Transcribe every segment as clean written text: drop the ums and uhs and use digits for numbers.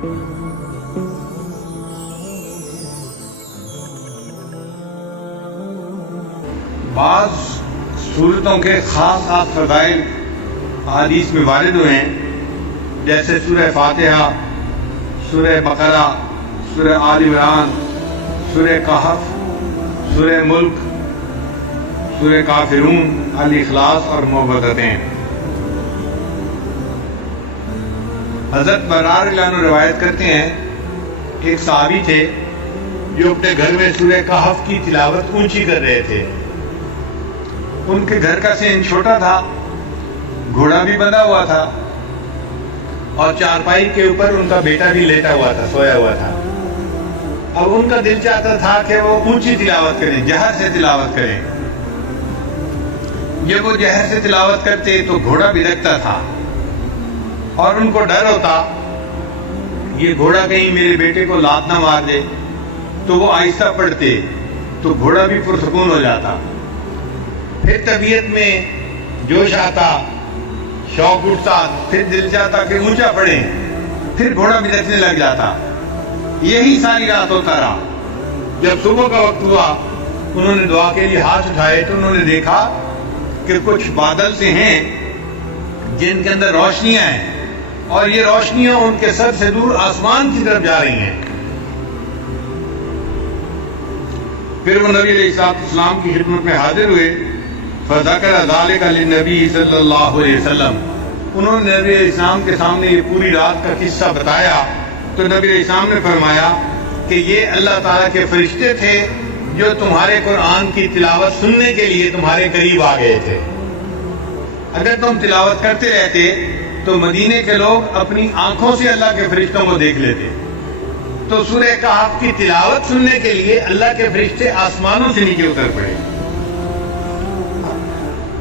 بعض सूरतों के खास खास फज़ाइल हदीस में वारिद हुए हैं, जैसे सूरह फातिहा, सूरह बकरा, सूरह आल इमरान, सूरह कहफ, सूरह मुल्क, सूरह काफिरून, अल इखलास और मुअव्वज़तैन। हज़रत बरार रज़ियल्लाहु रिवायत करते हैं, एक सहाबी थे जो अपने घर में सूरह कहफ की तिलावत ऊंची कर रहे थे। उनके घर का सेन छोटा था, घोड़ा भी बंधा हुआ था और चारपाई के ऊपर उनका बेटा भी लेटा हुआ था, सोया हुआ था। अब उनका दिल चाहता था कि वो ऊंची तिलावत करें, जहर से तिलावत करें। जब वो जहर से तिलावत करते तो घोड़ा भिदकता था और उनको डर होता ये घोड़ा कहीं मेरे बेटे को लात ना मार दे, तो वो आहिस्ता पढ़ते तो घोड़ा भी पुरसकून हो जाता। फिर तबीयत में जोश आता, शौक उठता, फिर दिल चाहता कि ऊंचा पढ़े, फिर घोड़ा भिदकने लग जाता। यही सारी रात होता रहा। जब सुबह का वक्त हुआ, उन्होंने दुआ के लिए हाथ उठाए तो उन्होंने देखा कि कुछ बादल से हैं जिनके अंदर रोशनियां हैं और ये रोशनियां उनके सर से दूर आसमान की तरफ जा रही हैं। फिर वो नबी अलैहिस्सलाम की खिदमत में हाजिर हुए। फज़करा ज़ालिका लिन्नबी सल्लल्लाहु अलैहि वसल्लम, उन्होंने नबी अलैहिस्सलाम के सामने ये पूरी रात का किस्सा बताया तो नबी अलैहिस्सलाम ने फरमाया कि ये अल्लाह ताला के फरिश्ते थे जो तुम्हारे कुरान की तिलावत सुनने के लिए तुम्हारे करीब आ गए थे। अगर तुम तिलावत करते रहते तो मदीने के लोग अपनी आंखों से अल्लाह के फरिश्तों को देख लेते। तो सूरह कहफ की तिलावत सुनने के लिए अल्लाह के फरिश्ते आसमानों से नीचे उतर पड़े।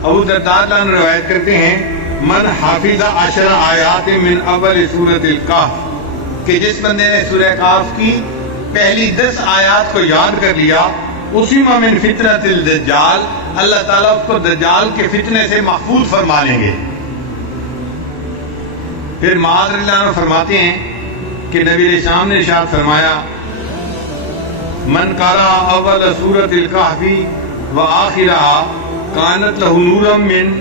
अबू दरदा रिवायत करते हैं, मन हाफिजा अशरा आयात मिन अव्वल सूरतिल कहफ, कि जिस बंदे ने सूरह कहफ की पहली 10 आयात को याद कर लिया, उसी मिन फितनतिल दज्जाल, अल्लाह ताला उसको दज्जाल के फितने से महफूज फरमा लेंगे। फिर मुआज़ रज़ियल्लाहु अन्हु फरमाते हैं कि नबी अलैहिस्सलाम ने इरशाद फरमाया, मन क़रा अव्वल सूरतिल कहफी व आखिरहा कानत लहू नूरम मिन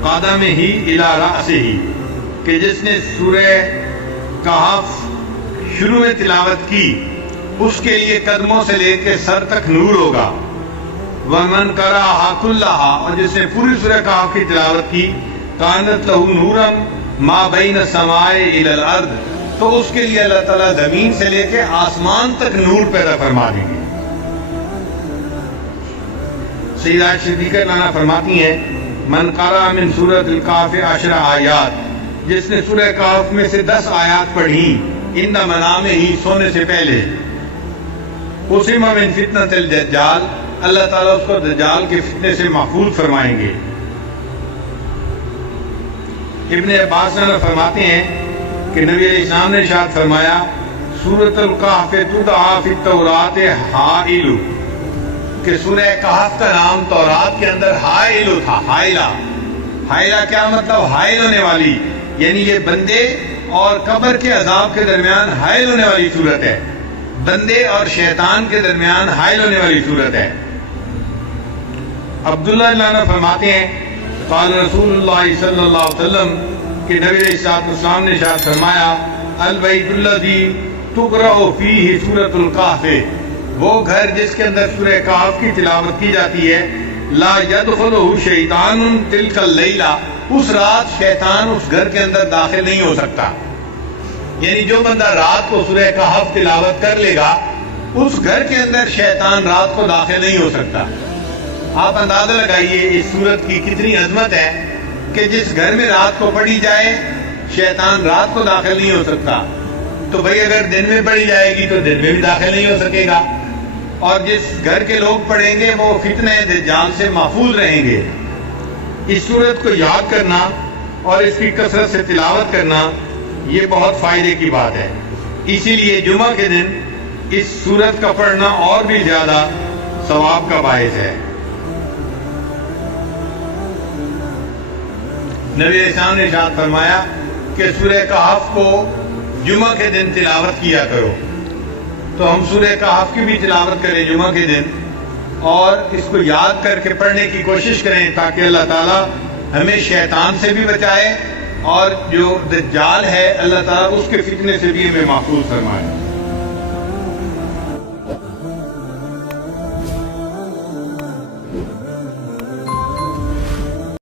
क़दमिही इला रअसिही, कि जिसने सूरह कहफ शुरू में तिलावत की उसके लिए कदमों से लेकर सर तक नूर होगा। वमन क़राअहा कुल्लहा, और जिसने पूरी सूरह कहफ की तिलावत की, कानत लहू नूरम मा बैन समाए इलल अर्द, तो उसके लिए अल्लाह ताला जमीन से लेकर आसमान तक नूर पैदा फरमा देंगे। सैयदा सिद्दीक़ा नाना फरमाती हैं, मन क़रा मिन सूरतिल कहफ अशरा आयात, जिसने सूरह कहफ में से 10 आयात पढ़ी इन मनामे ही, सोने से पहले, उसिमा मिन फितनतिल दज्जाल, अल्लाह ताला उसको दज्जाल के फितने से महफूज फरमाएंगे। इब्ने अब्बास फरमाते हैं कि नबी अलैहिस्सलाम ने इरशाद फरमाया, सूरतुल कहफ तुदआ फित तौरात हाइलु, कि सूरह कहफ का नाम तौरात के अंदर हाइलु था। हाइला क्या मतलब? हाइल होने वाली, यानी ये बंदे और कब्र के अजाब के दरमियान हाइल होने वाली सूरत है, बंदे और शैतान के दरमियान हाइल होने वाली सूरत है। अब्दुल्लाह लाना फरमाते हैं, क़ाल रसूलुल्लाह सल्लल्लाहु अलैहि वसल्लम, कि नबी अलैहिस्सलाम ने इरशाद फरमाया, अल बैतुल्लज़ी तुक़रअ फ़ीही सूरतुल कहफ, वो घर जिसके अंदर सूरह कहफ की तिलावत की जाती है, ला यदखुलुहु शैतानुन तिलकल लैला, उस रात शैतान उस घर के अंदर दाखिल नहीं हो सकता। यानी जो बंदा रात को सूरह कहफ तिलावत कर लेगा, उस घर के अंदर शैतान रात को दाखिल नहीं हो सकता। आप अंदाजा लगाइए इस सूरत की कितनी अजमत है कि जिस घर में रात को पढ़ी जाए शैतान रात को दाखिल नहीं हो सकता, तो भाई अगर दिन में पढ़ी जाएगी तो दिन में भी दाखिल नहीं हो सकेगा। और जिस घर के लोग पढ़ेंगे वो फितने दज्जाल से महफूज रहेंगे। इस सूरत को याद करना और इसकी कसरत से तिलावत करना ये बहुत फायदे की बात है। इसीलिए जुमा के दिन इस सूरत का पढ़ना और भी ज्यादा सवाब का बायस है। नबी अलैहिस्सलाम ने इरशाद फरमाया कि सूरह कहफ को جمعہ کے دن تلاوت کیا کرو. تو ہم سورہ کہف کی بھی تلاوت کریں جمعہ کے دن، اور اس کو یاد کر کے پڑھنے کی کوشش کریں تاکہ اللہ تعالیٰ ہمیں شیطان سے بھی بچائے، اور جو دجال ہے اللہ تعالیٰ اس کے فتنے سے بھی ہمیں محفوظ فرمائے.